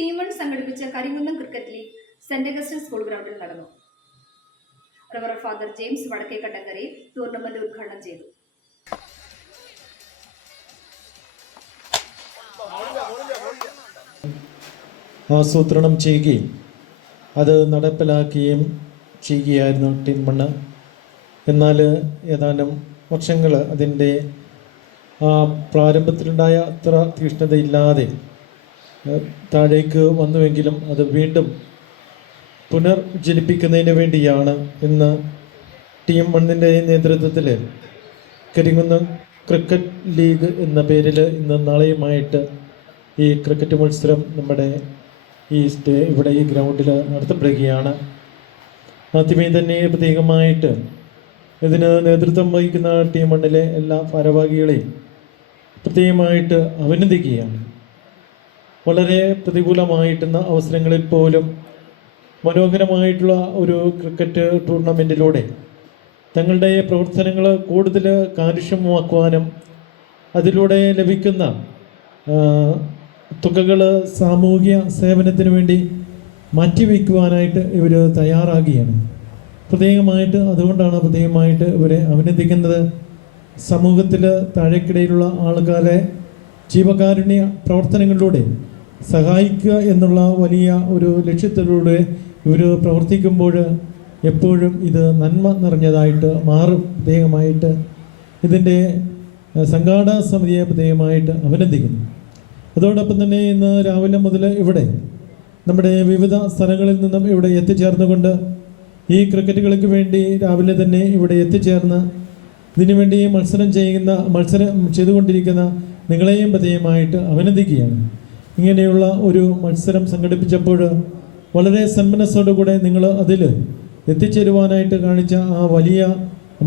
Team one സംഘടിപ്പിച്ച Karinkunnam cricket league Saint Augustine school ഗ്രൗണ്ടിൽ നടന്നു. റവർ ഫാദർ ജെയിംസ് വടക്കേ കട്ടങ്കരയിൽ ടൂർണമെന്റ് ഉദ്ഘാടനം ചെയ്തു. ആസൂത്രണം ചെയ്യുകയും അത് നടപ്പിലാക്കുകയും ചെയ്യുകയായിരുന്നു ടീം മണ്ണ്. എന്നാൽ ഏതാനും വർഷങ്ങൾ അതിന്റെ ആ പ്രാരംഭത്തിലുണ്ടായ അത്ര തീഷ്ണതയില്ലാതെ താഴേക്ക് വന്നുവെങ്കിലും അത് വീണ്ടും പുനർജനിപ്പിക്കുന്നതിന് വേണ്ടിയാണ് ഇന്ന് ടി എം മണ്ണിന്റെ നേതൃത്വത്തിൽ കരിങ്കുന്നം ക്രിക്കറ്റ് ലീഗ് എന്ന പേരിൽ ഇന്ന് നാളെയുമായിട്ട് ഈ ക്രിക്കറ്റ് മത്സരം നമ്മുടെ ഈ സ്റ്റേ ഇവിടെ ഈ ഗ്രൗണ്ടിൽ നടത്തപ്പെടുകയാണ്. ആദ്യമേ തന്നെ പ്രത്യേകമായിട്ട് ഇതിന് നേതൃത്വം വഹിക്കുന്ന ടീം മണ്ണിലെ എല്ലാ ഭാരവാഹികളെയും പ്രത്യേകമായിട്ട് അഭിനന്ദിക്കുകയാണ്. വളരെ പ്രതികൂലമായിട്ടുന്ന അവസരങ്ങളിൽ പോലും മനോഹരമായിട്ടുള്ള ഒരു ക്രിക്കറ്റ് ടൂർണമെന്റിലൂടെ തങ്ങളുടെ പ്രവർത്തനങ്ങൾ കൂടുതൽ കാര്യക്ഷമമാക്കുവാനും അതിലൂടെ ലഭിക്കുന്ന തുകകൾ സാമൂഹ്യ സേവനത്തിന് വേണ്ടി മാറ്റിവെക്കുവാനായിട്ട് ഇവർ തയ്യാറാകുകയാണ്. പ്രത്യേകമായിട്ട് അതുകൊണ്ടാണ് പ്രത്യേകമായിട്ട് ഇവരെ അഭിനന്ദിക്കുന്നത്. സമൂഹത്തിൽ താഴേക്കിടയിലുള്ള ആൾക്കാരെ ജീവകാരുണ്യ പ്രവർത്തനങ്ങളിലൂടെ സഹായിക്കുക എന്നുള്ള വലിയ ഒരു ലക്ഷ്യത്തിലൂടെ ഇവർ പ്രവർത്തിക്കുമ്പോൾ എപ്പോഴും ഇത് നന്മ നിറഞ്ഞതായിട്ട് മാറും. പ്രത്യേകമായിട്ട് ഇതിന്റെ സംഘാടന സമിതിയെ പ്രത്യേകമായിട്ട് അഭിനന്ദിക്കുന്നു. അതോടൊപ്പം തന്നെ ഇന്ന് രാവിലെ മുതൽ ഇവിടെ നമ്മുടെ വിവിധ സ്ഥലങ്ങളിൽ നിന്നും ഇവിടെ എത്തിച്ചേർന്നുകൊണ്ട് ഈ ക്രിക്കറ്റ് കളിക്ക് വേണ്ടി രാവിലെ തന്നെ ഇവിടെ എത്തിച്ചേർന്ന് ഇതിനുവേണ്ടി മത്സരം ചെയ്യുന്ന മത്സരം ചെയ്തുകൊണ്ടിരിക്കുന്ന നിങ്ങളെയും പ്രത്യേകമായിട്ട് അഭിനന്ദിക്കുകയാണ്. ഇങ്ങനെയുള്ള ഒരു മത്സരം സംഘടിപ്പിച്ചപ്പോൾ വളരെ സന്മനസ്സോടുകൂടെ നിങ്ങൾ അതിൽ എത്തിച്ചേരുവാനായിട്ട് കാണിച്ച ആ വലിയ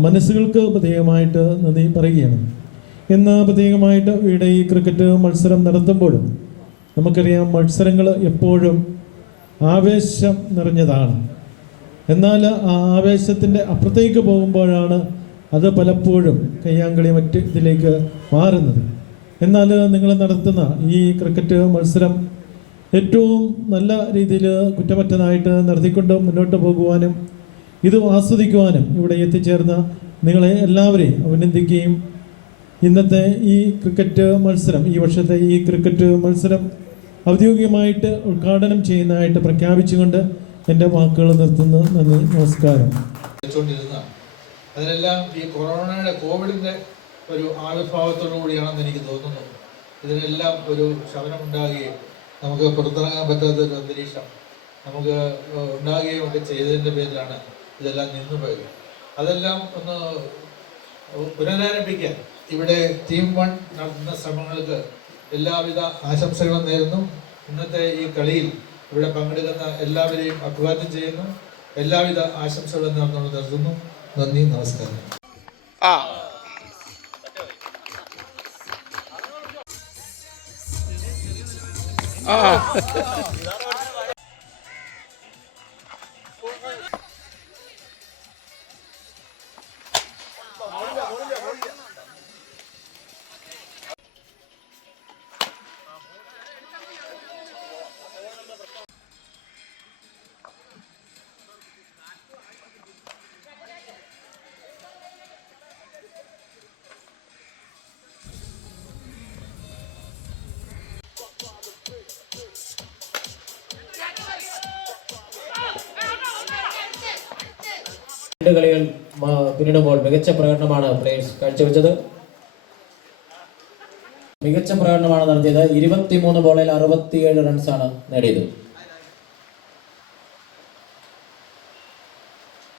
മനസ്സുകൾക്ക് പ്രത്യേകമായിട്ട് നന്ദി പറയുകയാണ്. ഇന്ന് പ്രത്യേകമായിട്ട് ഇവിടെ ഈ ക്രിക്കറ്റ് മത്സരം നടത്തുമ്പോഴും നമുക്കറിയാം മത്സരങ്ങൾ എപ്പോഴും ആവേശം നിറഞ്ഞതാണ്. എന്നാൽ ആ ആവേശത്തിന്റെ അപ്പുറത്തേക്ക് പോകുമ്പോഴാണ് അത് പലപ്പോഴും കയ്യാങ്കളി മറ്റ് ഇതിലേക്ക് മാറുന്നത്. എന്നാൽ നിങ്ങൾ നടത്തുന്ന ഈ ക്രിക്കറ്റ് മത്സരം ഏറ്റവും നല്ല രീതിയിൽ കുറ്റമറ്റനായിട്ട് നടത്തിക്കൊണ്ട് മുന്നോട്ട് പോകുവാനും ഇത് ആസ്വദിക്കുവാനും ഇവിടെ എത്തിച്ചേർന്ന നിങ്ങളെ എല്ലാവരെയും അഭിനന്ദിക്കുകയും ഇന്നത്തെ ഈ ക്രിക്കറ്റ് മത്സരം ഈ വർഷത്തെ ഈ ക്രിക്കറ്റ് മത്സരം ഔദ്യോഗികമായിട്ട് ഉദ്ഘാടനം ചെയ്യുന്നതായിട്ട് പ്രഖ്യാപിച്ചുകൊണ്ട് എന്റെ വാക്കുകൾ നിർത്തുന്നു. നന്ദി. നമസ്കാരം. അതിനെല്ലാം ഈ കൊറോണയുടെ കോവിഡിന്റെ ഒരു ആവിർഭാവത്തോടു കൂടിയാണെന്ന് എനിക്ക് തോന്നുന്നു. ഇതിനെല്ലാം ഒരു ശമനമുണ്ടാകുകയും നമുക്ക് പുറത്തിറങ്ങാൻ പറ്റാത്ത ഒരു അന്തരീക്ഷം നമുക്ക് ഉണ്ടാകുകയും ഒക്കെ ചെയ്തതിന്റെ പേരിലാണ് ഇതെല്ലാം നിന്നു പോയത്. അതെല്ലാം ഒന്ന് പുനരാരംഭിക്കാൻ ഇവിടെ ടീം വൺ നടത്തുന്ന ശ്രമങ്ങൾക്ക് എല്ലാവിധ ആശംസകളും നേരുന്നു. ഇന്നത്തെ ഈ കളിയിൽ ഇവിടെ പങ്കെടുക്കുന്ന എല്ലാവരെയും അഭിവാദ്യം ചെയ്യുന്നു. എല്ലാവിധ ആശംസകളും നേർന്നുകൊണ്ട് നിർത്തുന്നു. നന്ദി നമസ്കാരം. Oh. രണ്ട് കളികൾ പിന്നിടുമ്പോൾ മികച്ച പ്രകടനമാണ് പ്ലേയേഴ്സ് കാഴ്ചവെച്ചത്. മികച്ച പ്രകടനമാണ് നടത്തിയത്. ഇരുപത്തിമൂന്ന് ബോളിൽ അറുപത്തിയേഴ് റൺസാണ് നേടിയത്.